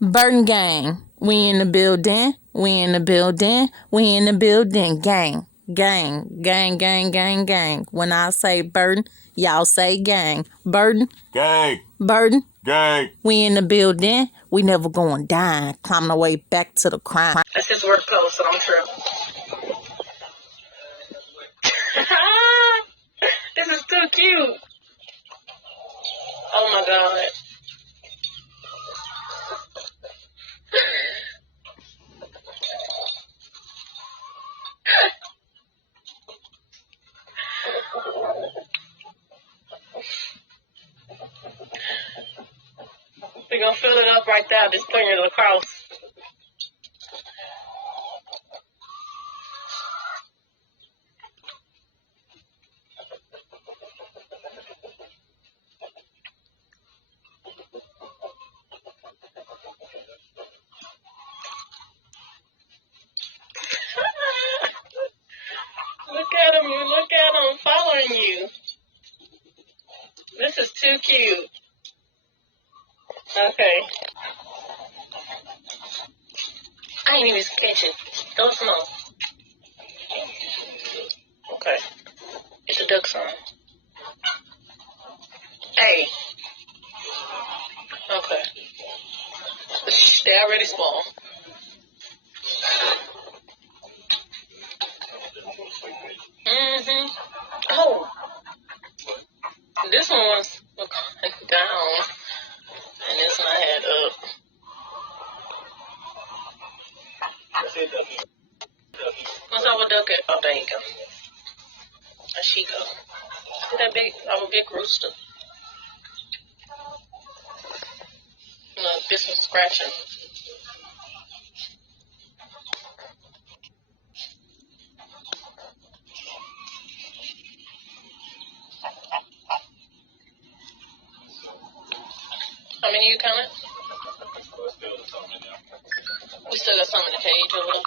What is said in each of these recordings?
Burtongang, we in the building, we in the building, we in the building, gang, gang, gang, gang, gang, gang. When I say burden, y'all say gang. Burden, Gang. burden, Gang. we in the building, we never going down, climbing our way back to the crime. That's his work clothes, so I'm true. This is too cute. Oh my god. We're gonna fill it up right there, just putting it across. Look at him following you. This is too cute. Okay. I ain't even sketching. Throw some more. Okay. It's a duck song. Hey. Okay. They already small. Oh. This one was down. And this one I had up. What's up with duck at? Oh, there you go. There she go. Look at that big, big rooster. Look, this one's scratching. How many you counted? We still got some in the cage over there.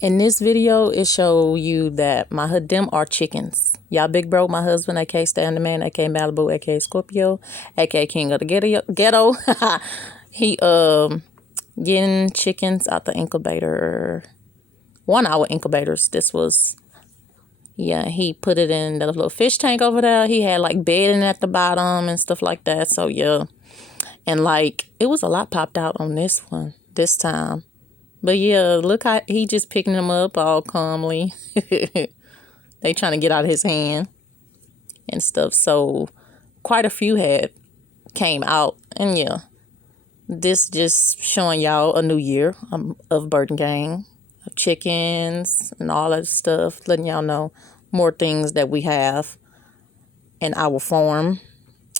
In this video, it show you that them are chickens. Y'all big bro, my husband, aka Stan the Man, aka Malibu, aka Scorpio, aka King of the Ghetto. He getting chickens out the incubator. 1 hour incubators. This was, yeah, he put it in the little fish tank over there. He had like bedding at the bottom and stuff like that. So yeah, and like it was a lot popped out on this one this time. But yeah, look how he just picking them up all calmly. They trying to get out of his hand and stuff. So quite a few had came out. And yeah, this just showing y'all a new year of burtongang, of chickens and all that stuff. Letting y'all know more things that we have in our farm.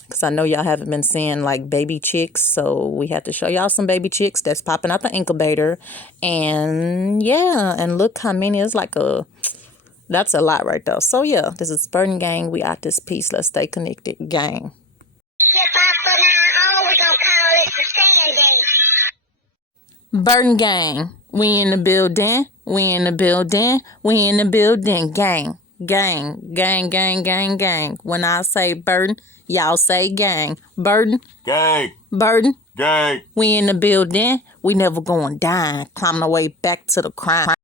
Because I know y'all haven't been seeing like baby chicks. So we have to show y'all some baby chicks that's popping out the incubator. And yeah, and look how many. It's like that's a lot right there. So yeah, this is burtongang. We out this piece. Let's stay connected, gang. Burtongang, we in the building, we in the building, we in the building, gang, gang, gang, gang, gang, gang. When I say burden, y'all say gang. Burden, Gang. burden, Gang. we in the building, we never going down, climbing our way back to the crime.